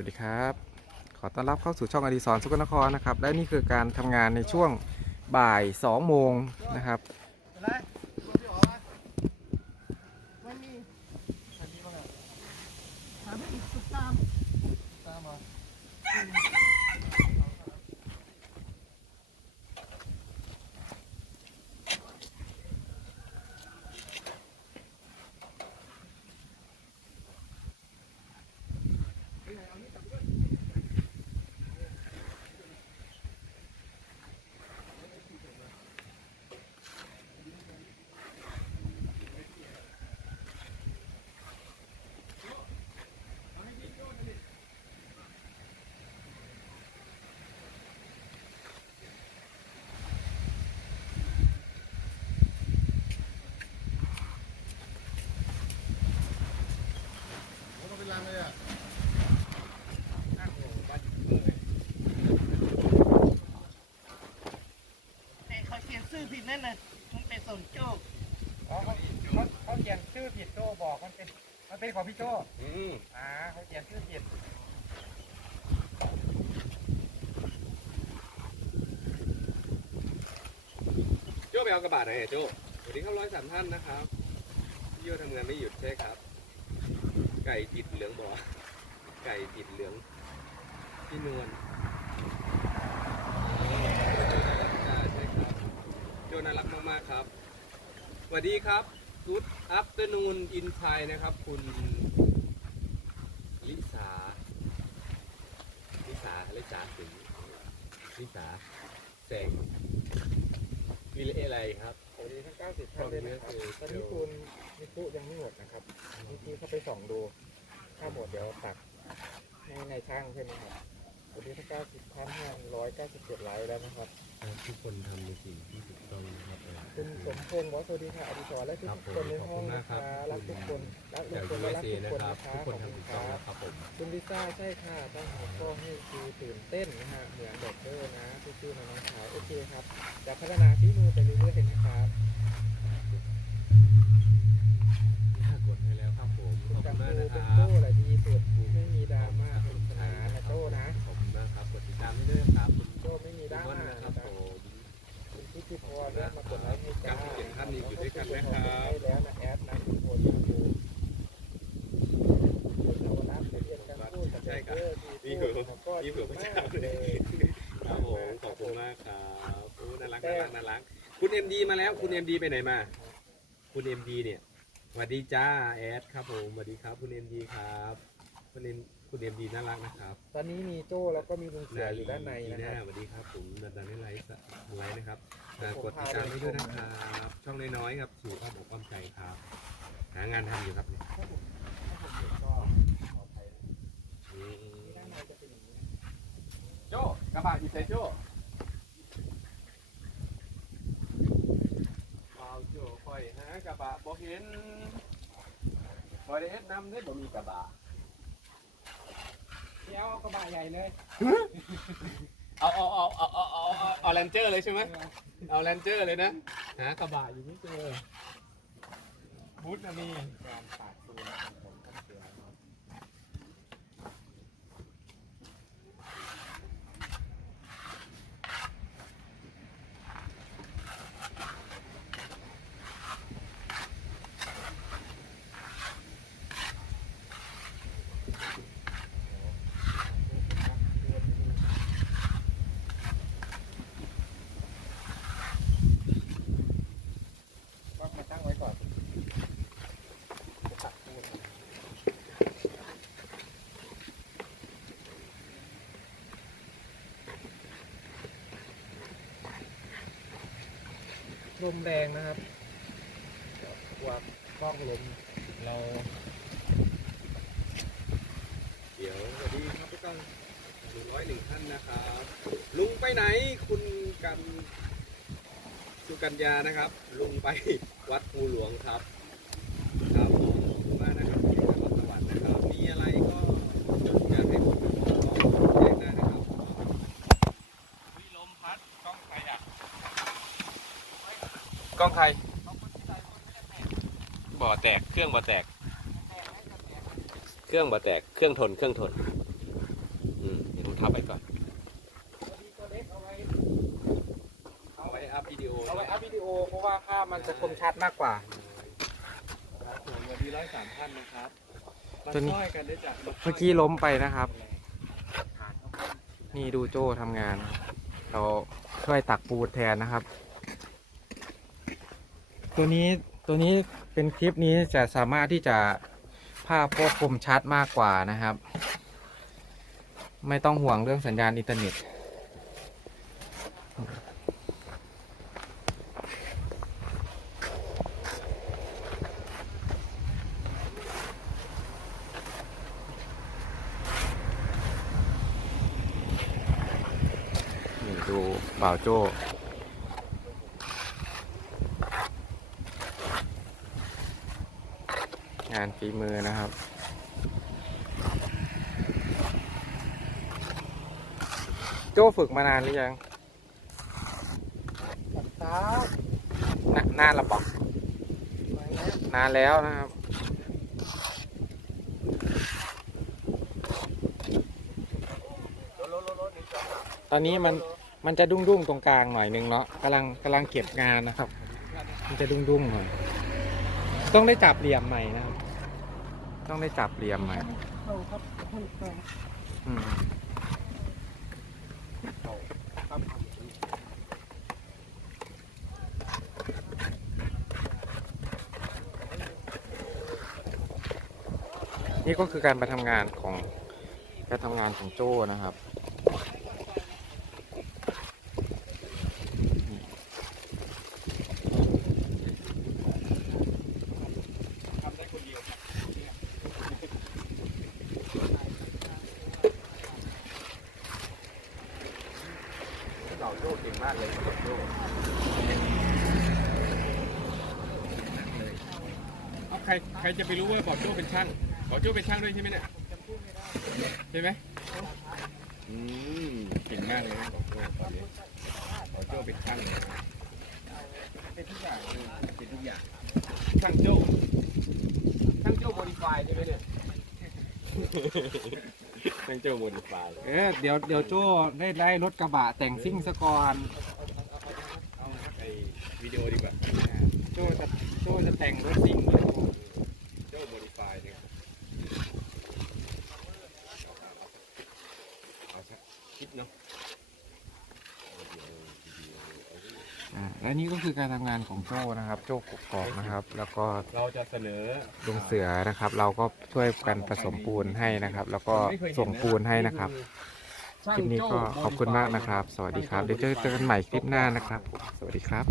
วัสดีครับ ขอต้อนรับเข้าสู่ช่องอดีศรสุกลนครนะครับ และนี่คือการทำงานในช่วงบ่าย2โมงนะครับ อะไรตัวพี่อ๋อมาไม่มีไม่มีบ้างอะถามให้อีกสุดตาม ตามเหรอโอ้มันเป็นรังเลยอะอ้าวโอ้บ้านอยู่เลย แต่เขาเขีย นชื่อผิดนั่นน่ะมันเป็นสนโจกอ๋อเขาเขาเขาเขียนชื่อผิดโจบอกมันเป็นมันเป็นของพี่โจอืมอ่าเขาเขียนชื่อผิดโจ้ไปเอากระบะไหนอะโจ้สวัสดีครับร้อยสามท่านนะครับพี่โยทำงานไม่หยุดใช่ครับ ไก่ติดเหลืองบอไก่ติดเหลืองพี่นวลอ่าใช่ครับโจ้ น่ารักมากๆครับสวัสดีครับ Good afternoon in Thai นะครับ คุณลิสาลิสาลิสาสิงลิสาแสงวิเลอะไรครับ สวัสดีทั้ง 90 ท่านเลยนะครับ ตอนนี้คุณมิคุยังไม่หมดนะครับเมื่อกี้เข้าไปส่องดู ถ้าหมดเดี๋ยวตัดให้ในช่างใช่ไหมครับ วัสดีทั้ง90ท่านห้าร้อยเก้าสิบเจ็ดไลค์แล้วนะครับ ทุกคนทำในสิ่งที่ถูกต้องนะครับ คุณสมพงศ์วะสวัสดีค่ะอดิศรและทุกคนในห้องนะคะรักทุกคนรักทุจากกคนและรัก USA ทุกนะคนครับนะคะทุกขคอนบคุณทำถูกคต้องรับนะครับผมคุณลิซ่าใช่ค่ะตั้งหัวข้อให้คือตื่นเต้นนะฮะเหมือนแบบเดอร์นะชื่อๆน้องๆชายโอเคครับจะพัฒนาฝีมือไปเรื่อยๆนะครับถ้ากดให้แล้วครับผมขอบกัคุบณมากดูนะคเป็นรัโต้บ การพูดกับเดอร์ดีพูดแล้วก็นี่เผื่อพระเจ้าเลเลยยครับผมขอบคุณมากครับโอ้น่ารักน่ารักน่ารัก คุณเอ็มดีมาแล้ว คุณเอ็มดีไปไหนมา คุณเอ็มดีเนี่ยสวัสดีจ้าแอดครับผมสวัสดีครับ คุณเอ็มดีครับ คุณเอ็มคุณเอ็มดีน่ารักนะครับ ตอนนี้มีโจ้แล้วก็มีลุงเสืออยู่ด้านในนะคนารับสวัสดีครับผมนันดันให้ไลฟ์ไลฟ์นะครับอ่ากดติดตามให้ด้วยนะครับ ช่องน้อยๆครับสู่อ้อมอกอ้อมใจครับ หางานทำอยู่ครับเนี่ยอืมโจ้กระบะอยู่ใส่ โจ้เปล่าโจ้คอยหากระบะบ่เห็นคอยได้เฮ็ดนำได้บ่มีกระบะ เดี๋ยวกระบะใหญ่เลยเอาเอาเอาเอาเอาเอาเอาเอาแรนเจอร์เลยใช่ไหมเอาแรนเจอร์เลยนะ หากระบะอยู่ไม่เจอบูธนะมีการปาดปืนของท่านเสือ ก็มาตั้งไว้ก่อนตัดปูน ลมแรงนะครับกลัวกล้องลมเรา เดี๋ยวสวัสดีครับทุกท่านหนึ่งร้อยหนึ่งท่านนะครับ ลุงไปไหนคุณกันสุกัญญานะครับ ลุงไปวัดภูหลวงครับ ครับผมขอบคุณมากนะครับที่นครสวรรค์นะครับ มีอะไรก็อยากให้ผมแจ้งได้นะครับวิลมพัดกล้องใครอะ กล้องใครบ่อแตกเครื่องบ่อแตก เครื่องบ่อแตกเครื่องทนเครื่องทนทับไปก่อนเอาไว้อัพวิดีโอเอาไว้อัพวิดีโอเพราะว่าภาพมันจะคมชัดมากกว่าครับผมสวัสดีร้อยสามท่านนะครับมาตัวนี้ช่วยกันด้วยจ้ะาช่วยเมื่อกี้ล้มไปนะครับ นี่ดูโจ้ทำงาน เราช่วยตักปูนแทนนะครับ ตัวนี้ตัวนี้เป็นคลิปนี้จะสามารถที่จะภาพควบคุมชัดมากกว่านะครับ ไม่ต้องห่วงเรื่องสัญญาณอินเทอร์เน็ตดูบ่าวโจ้ งานฝีมือนะครับ โจ้ฝึกมานานหรือยังตานะนานและบอกนานแล้วนะครับ ตอนนี้มันมันจะดุ้งดุ้งๆตรงกลางหน่อยนึงเนาะกำลังกำลังเก็บงานนะครับ มันจะดุ้งดุ้งๆหน่อย ต้องได้จับเหลี่ยมใหม่นะครับ ต้องได้จับเหลี่ยมใหม่เข้าครับท่านครับนี่ก็คือการไปทำงานของการทำงานของโจ้นะครับ ทำได้คนเดียวครับ เหล่าโจ้เก่งมากเลยเหล่าโจ้ เอาใค รใครจะไปรู้ว่าบอบโจ้เป็นช่างบอบโจ้เป็นช่างด้วยใช่ไหมเนี่ยใช่ไหมอืมเก่งมากเลยนะบอบโจ้ตอนนี้บอบโจ้เป็นช่างเลยนะเป็นทุกอย่างเลยเป็นทุกอย่างช่างโจ้ช่างโจ้โมดิฟายใช่ไหมเนี่ยช่างโจ้โมดิฟายเออเดี๋ยวเดี๋ยวโจ้ได้ไล่รถกระบะแต่งซิ่งสกอนเอาไอวิดีโอดีกว่าโจ้จะโจ้จะแต่งรถซิ่งโจ้โมดิฟายเนี่ยเอาสักคลิปเนาะ อ่า และนี่ก็คือการทำงานของโจ้นะครับ โจ้กกอกนะครับ แล้วก็เราจะเสนอลุงเสือนะครับ เราก็ช่วยกันผสมปูนให้นะครับ แล้วก็ส่งปูนให้นะครับคลิปนี้ก็ขอบคุณมากนะครับ สวัสดีครับเดี๋ยวเจอกันใหม่คลิปหน้านะครับ สวัสดีครับ